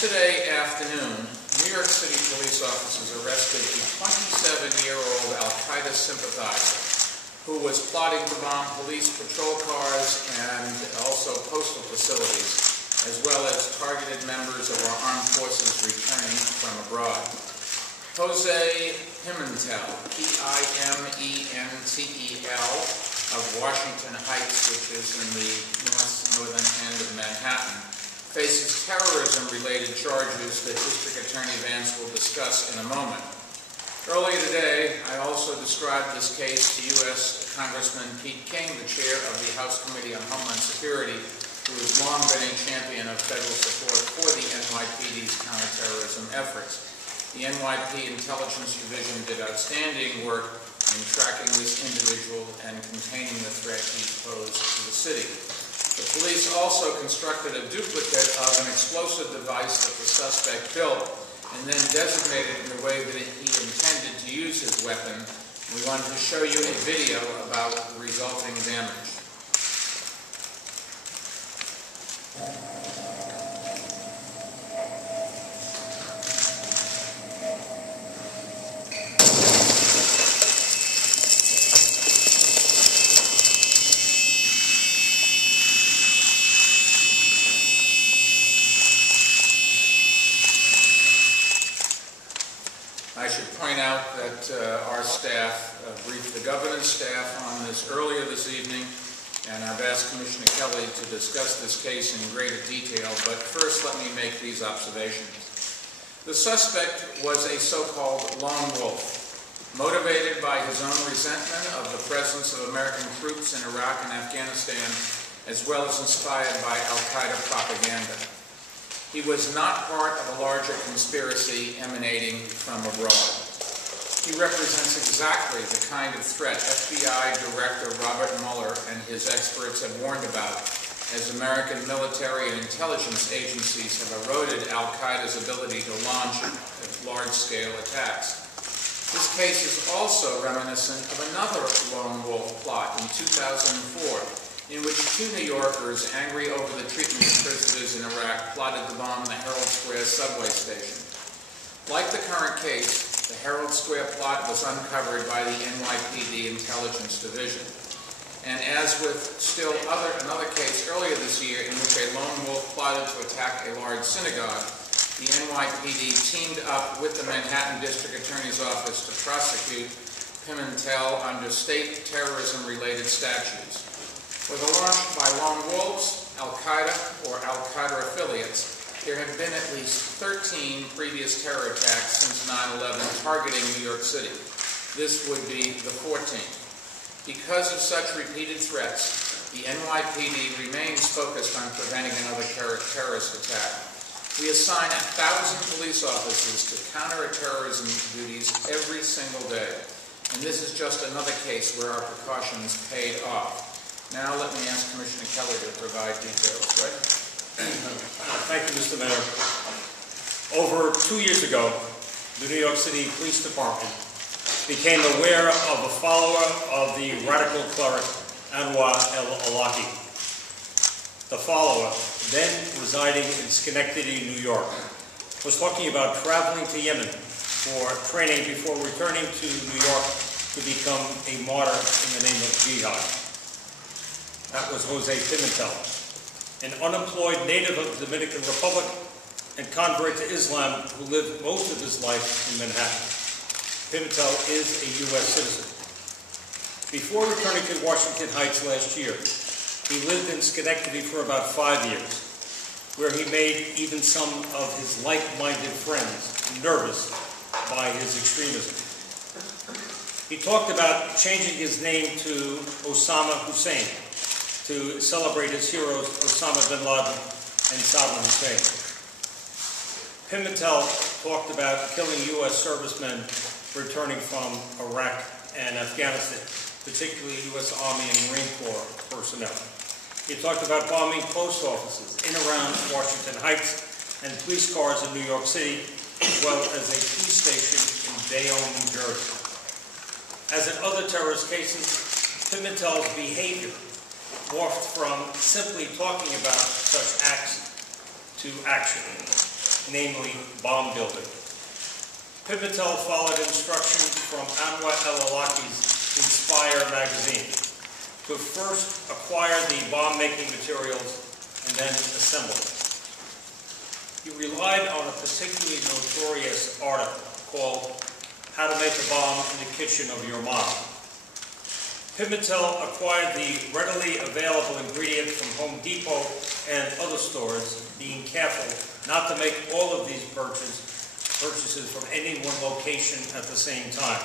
Yesterday afternoon, New York City police officers arrested a 27-year-old al-Qaeda sympathizer who was plotting to bomb police patrol cars and also postal facilities, as well as targeted members of our armed forces returning from abroad. Jose Pimentel, P-I-M-E-N-T-E-L, of Washington Heights, which is in the northern end of Manhattan, faces terrorism-related charges that District Attorney Vance will discuss in a moment. Earlier today, I also described this case to U.S. Congressman Pete King, the chair of the House Committee on Homeland Security, who has long been a champion of federal support for the NYPD's counterterrorism efforts. The NYP Intelligence Division did outstanding work in tracking this individual and containing the threat he posed to the city. The police also constructed a duplicate of an explosive device that the suspect built and then designated in the way that he intended to use his weapon. We wanted to show you a video about the resulting damage. I should point out that our staff briefed the governor's staff on this earlier this evening, and I've asked Commissioner Kelly to discuss this case in greater detail, but first let me make these observations. The suspect was a so-called lone wolf, motivated by his own resentment of the presence of American troops in Iraq and Afghanistan, as well as inspired by al-Qaeda propaganda. He was not part of a larger conspiracy emanating from abroad. He represents exactly the kind of threat FBI Director Robert Mueller and his experts have warned about, as American military and intelligence agencies have eroded al-Qaeda's ability to launch large-scale attacks. This case is also reminiscent of another lone wolf plot in 2004, in which two New Yorkers, angry over the treatment of prisoners in Iraq, plotted to bomb the Herald Square subway station. Like the current case, the Herald Square plot was uncovered by the NYPD Intelligence Division. And as with another case earlier this year in which a lone wolf plotted to attack a large synagogue, the NYPD teamed up with the Manhattan District Attorney's Office to prosecute Pimentel under state terrorism-related statutes. Whether launched by lone wolves, al-Qaeda, or al-Qaeda affiliates, there have been at least 13 previous terror attacks since 9/11 targeting New York City. This would be the 14th. Because of such repeated threats, the NYPD remains focused on preventing another terrorist attack. We assign 1,000 police officers to counter-terrorism duties every single day, and this is just another case where our precautions paid off. Now let me ask Commissioner Kelly to provide details. Right? Thank you, Mr. Mayor. Over 2 years ago, the New York City Police Department became aware of a follower of the radical cleric Anwar al-Awlaki. The follower, then residing in Schenectady, New York, was talking about traveling to Yemen for training before returning to New York to become a martyr in the name of jihad. That was Jose Pimentel, an unemployed native of the Dominican Republic and convert to Islam who lived most of his life in Manhattan. Pimentel is a U.S. citizen. Before returning to Washington Heights last year, he lived in Schenectady for about 5 years, where he made even some of his like-minded friends nervous by his extremism. He talked about changing his name to Osama Hussein, to celebrate his heroes Osama bin Laden and Saddam Hussein. Pimentel talked about killing U.S. servicemen returning from Iraq and Afghanistan, particularly U.S. Army and Marine Corps personnel. He talked about bombing post offices in around Washington Heights and police cars in New York City, as well as a police station in Bayonne, New Jersey. As in other terrorist cases, Pimentel's behavior morphed from simply talking about such acts to action. namely bomb building. Pimentel followed instructions from Anwar el-Awlaki's Inspire magazine to first acquire the bomb-making materials and then assemble them. He relied on a particularly notorious article called How to Make a Bomb in the Kitchen of Your Mom. Pimentel acquired the readily available ingredient from Home Depot and other stores, being careful not to make all of these purchases from any one location at the same time.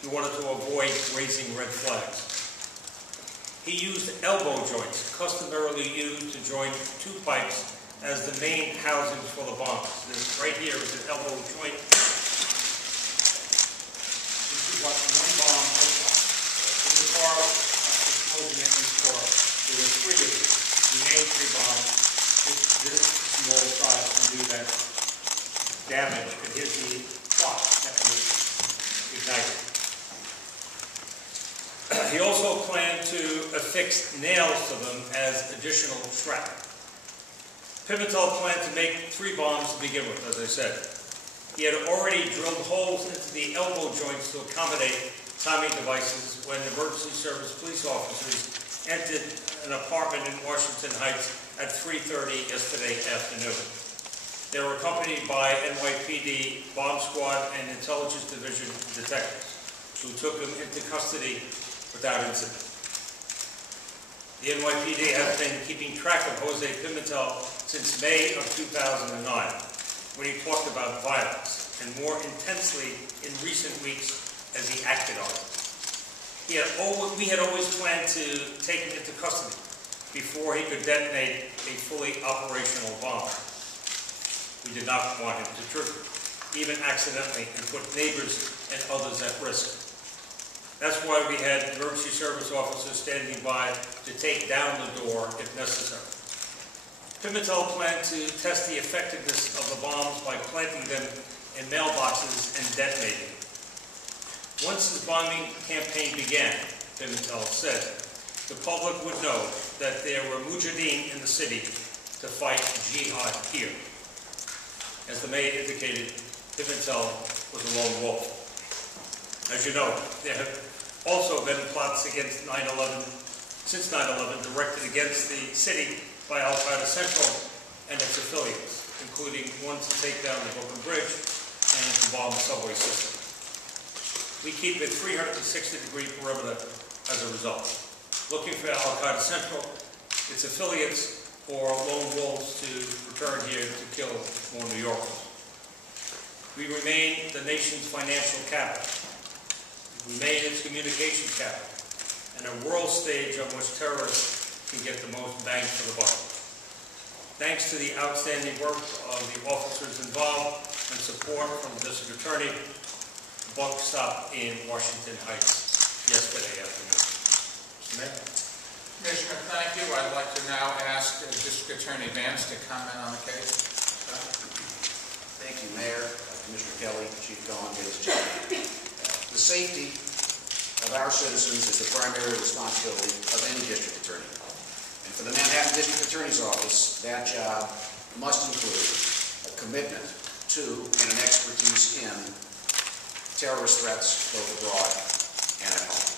He wanted to avoid raising red flags. He used elbow joints, customarily used to join two pipes as the main housings for the bombs. This right here is an elbow joint. This is what one bomb looks like. In the car, exposing it in the car, there were three of these. We made three bombs. This small size can do that damage, and here's the plot that was ignited. He also planned to affix nails to them as additional shrapnel. Pimentel planned to make three bombs to begin with, as I said. He had already drilled holes into the elbow joints to accommodate timing devices when emergency service police officers entered an apartment in Washington Heights at 3:30 yesterday afternoon. They were accompanied by NYPD bomb squad and intelligence division detectives who took them into custody without incident. The NYPD has been keeping track of Jose Pimentel since May of 2009, when he talked about violence, and more intensely in recent weeks as he acted on it. We had always planned to take him into custody before he could detonate a fully operational bomb. We did not want him to trigger, even accidentally, and put neighbors and others at risk. That's why we had emergency service officers standing by to take down the door if necessary. Pimentel planned to test the effectiveness of the bombs by planting them in mailboxes and detonating. Once his bombing campaign began, Pimentel said, the public would know that there were mujahideen in the city to fight jihad here. As the mayor indicated, Pimentel was a lone wolf. As you know, there have also been plots against 9/11, since 9/11, directed against the city by Al-Qaeda Central and its affiliates, including one to take down the Brooklyn Bridge and to bomb the subway system. We keep a 360-degree perimeter as a result, looking for Al-Qaeda Central, its affiliates, or lone wolves to return here to kill more New Yorkers. We remain the nation's financial capital. We remain its communication capital, and a world stage on which terrorists can get the most bang for the buck. Thanks to the outstanding work of the officers involved and support from the district attorney, the buck stopped in Washington Heights yesterday afternoon. Mr. Mayor? Commissioner, thank you. I'd like to now ask District Attorney Vance to comment on the case. Thank you, Mayor, Commissioner Kelly, Chief Cohen, ladies and gentlemen. The safety of our citizens is the primary responsibility of any district attorney. And for the Manhattan District Attorney's Office, that job must include a commitment to and an expertise in terrorist threats both abroad and at home.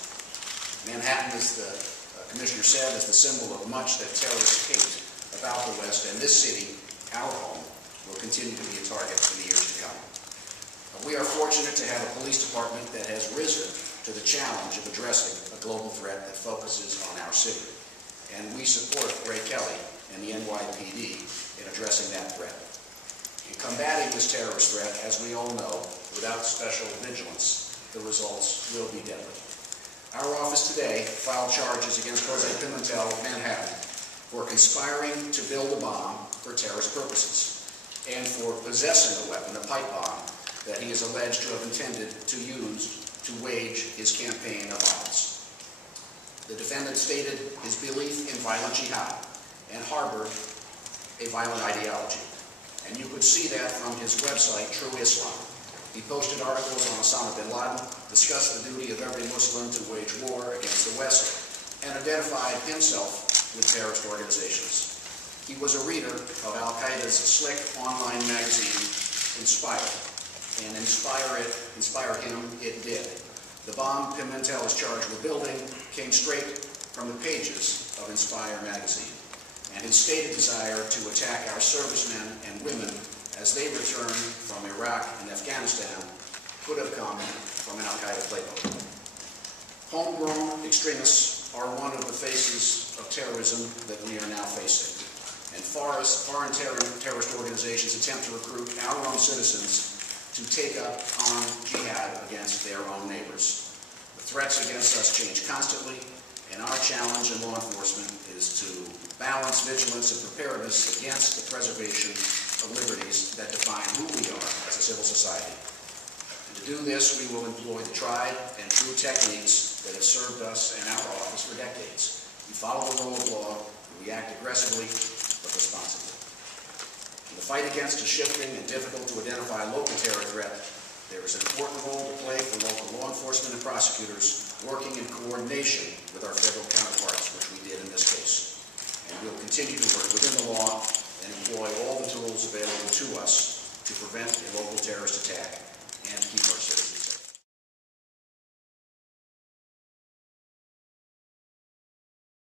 Manhattan, as the Commissioner said, is the symbol of much that terrorists hate about the West, and this city, our home, will continue to be a target in the years to come. We are fortunate to have a police department that has risen to the challenge of addressing a global threat that focuses on our city. And we support Ray Kelly and the NYPD in addressing that threat. In combating this terrorist threat, as we all know, without special vigilance, the results will be deadly. Our office today filed charges against Jose Pimentel of Manhattan for conspiring to build a bomb for terrorist purposes and for possessing a weapon, a pipe bomb, that he is alleged to have intended to use to wage his campaign of violence. The defendant stated his belief in violent jihad and harbored a violent ideology. And you could see that from his website, True Islam. He posted articles on Osama bin Laden, discussed the duty of every Muslim to wage war against the West, and identified himself with terrorist organizations. He was a reader of Al-Qaeda's slick online magazine, Inspire, and inspire him it did. The bomb Pimentel is charged with building came straight from the pages of Inspire magazine, and his stated desire to attack our servicemen and women as they return from Iraq and Afghanistan could have come from an Al-Qaeda playbook. Homegrown extremists are one of the faces of terrorism that we are now facing. And foreign terrorist organizations attempt to recruit our own citizens to take up armed jihad against their own neighbors. The threats against us change constantly, and our challenge in law enforcement is to balance vigilance and preparedness against the preservation of liberties that define who we are as a civil society. And to do this, we will employ the tried and true techniques that have served us in our office for decades. We follow the rule of law, and we act aggressively but responsibly. In the fight against a shifting and difficult to identify local terror threat, there is an important role to play for local law enforcement and prosecutors working in coordination with our federal counterparts, which we did in this case. And we will continue to work within the law and employ all the tools available to us to prevent a local terrorist attack and to keep our citizens